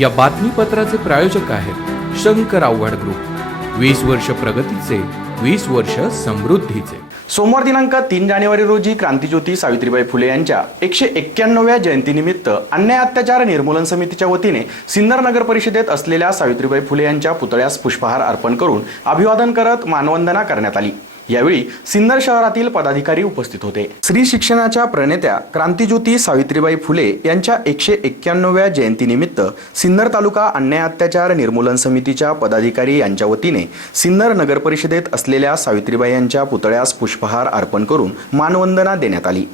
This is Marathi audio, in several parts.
या बातमीपत्राचे प्रायोजक आहेत शंकर आव्हाड ग्रुप. वीस वर्ष प्रगतीचे वीस वर्ष समृद्धीचे. सोमवार दिनांक तीन जानेवारी रोजी क्रांतीज्योती सावित्रीबाई फुले यांच्या एकशे एक्क्याण्णव्या जयंतीनिमित्त अन्याय अत्याचार निर्मूलन समितीच्या वतीने सिन्नर नगर परिषदेत असलेल्या सावित्रीबाई फुले यांच्या पुतळ्यास पुष्पहार अर्पण करून अभिवादन करत मानवंदना करण्यात आली. यावेळी सिन्नर शहरातील पदाधिकारी उपस्थित होते. स्त्री शिक्षणाच्या प्रणेत्या क्रांतीज्योती सावित्रीबाई फुले यांच्या एकशे एक्क्याण्णव्या जयंतीनिमित्त सिन्नर तालुका अन्याय अत्याचार निर्मूलन समितीच्या पदाधिकारी यांच्या वतीने सिन्नर नगर परिषदेत असलेल्या सावित्रीबाई यांच्या पुतळ्यास पुष्पहार अर्पण करून मानवंदना देण्यात आली.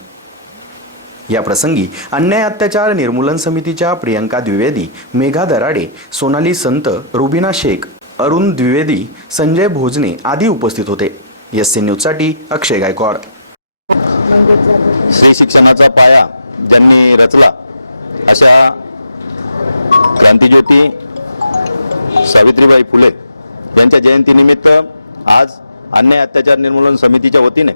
या प्रसंगी अन्याय अत्याचार निर्मूलन समितीच्या प्रियंका द्विवेदी मेघा दराडे सोनाली संत रुबिना शेख अरुण द्विवेदी संजय भोजने आदी उपस्थित होते. एस सी न्यूजसाठी अक्षय गायकवाड. स्त्री शिक्षणाचा पाया ज्यांनी रचला अशा क्रांतिज्योती सावित्रीबाई फुले यांच्या जयंतीनिमित्त आज अन्याय अत्याचार निर्मूलन समितीच्या वतीने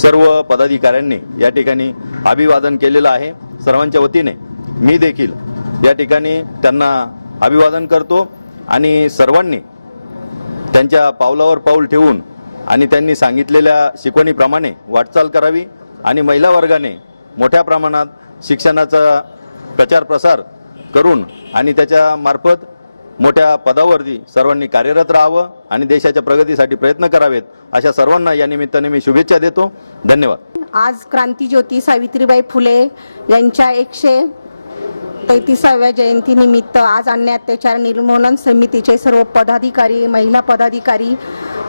सर्व पदाधिकाऱ्यांनी या ठिकाणी अभिवादन केलेलं आहे. सर्वांच्या वतीने मी देखील या ठिकाणी त्यांना अभिवादन करतो आणि सर्वांनी त्यांच्या पावलावर पाऊल ठेवून आणि त्यांनी सांगितलेल्या शिकवणीप्रमाणे वाटचाल करावी आणि महिला वर्गाने मोठ्या प्रमाणात शिक्षणाचा प्रचार प्रसार करून आणि त्याच्यामार्फत मोठ्या पदावरती सर्वांनी कार्यरत राहावं आणि देशाच्या प्रगतीसाठी प्रयत्न करावेत अशा सर्वांना या निमित्ताने मी शुभेच्छा देतो. धन्यवाद. आज क्रांतीज्योती सावित्रीबाई फुले यांच्या एकशे तैतीसाव्या जयंतीनिमित्त आज अन्य अत्याचार निर्मूलन समितीचे सर्व पदाधिकारी महिला पदाधिकारी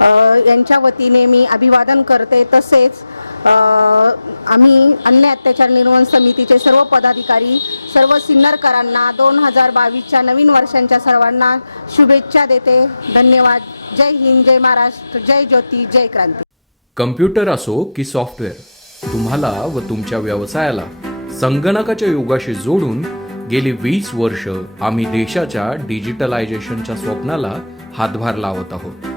यांच्या वतीने मी अभिवादन करते. तसेच आम्ही अन्य अत्याचार निर्मूलन समितीचे सर्व पदाधिकारी सर्व सिन्नरकरांना दोन हजार बावीसच्या नवीन वर्षांच्या सर्वांना शुभेच्छा देते. धन्यवाद. जय हिंद जय महाराष्ट्र जय ज्योती जय क्रांती. कम्प्युटर असो की सॉफ्टवेअर तुम्हाला व तुमच्या व्यवसायाला संगणकाच्या युगाशी जोडून गेली वीस वर्ष आम्ही देशाच्या डिजिटलायझेशनच्या स्वप्नाला हातभार लावत आहोत.